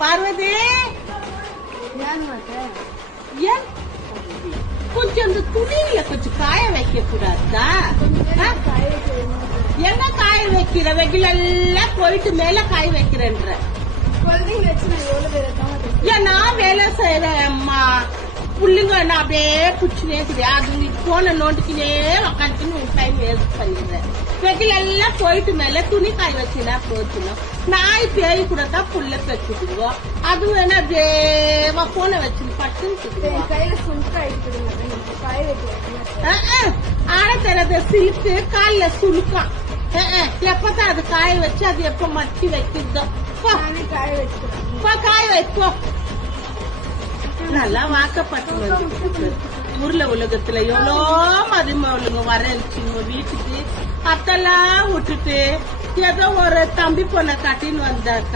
பார்வதி ஏன் கொஞ்சம் இந்த துணியில கொஞ்சம் காய வைக்க கூடாதா? என்ன காய வைக்கிற? வெயில் எல்லாம் போயிட்டு மேல காய வைக்கிறேன்ற. நான் வேலை செய்யறேன் அம்மா. புள்ளிங்க நான் அப்படியே புடிச்சுனே கிடையாது. அது நீ போன நோண்டிக்கினே உக்காந்துன்னு டைம் வேஸ்ட் பண்ணிடுறேன். வெயில் எல்லாம் போயிட்டு மேல துணி காய வச்சுனா போச்சுனோம். நாய் பேய் கூட தான் புள்ள வச்சுக்குவோம். அது வேணா அப்படியே போன வச்சு பட்டுன்னு ஆட தரத சிலுக்கு கால சுலுக்கான். எப்பதான் அது காய வச்சு அது எப்ப மட்டி வைக்கிறதோ காய வைக்கோ. நல்லா வாக்கப்பட்டு ஊர்ல உலகத்துல எவ்வளோ மதிமவளுங்க வரச்சுங்க வீட்டுக்கு. அத்தெல்லாம் விட்டுட்டு ஏதோ ஒரு தம்பி பொண்ணை கட்டின்னு வந்தாக்கா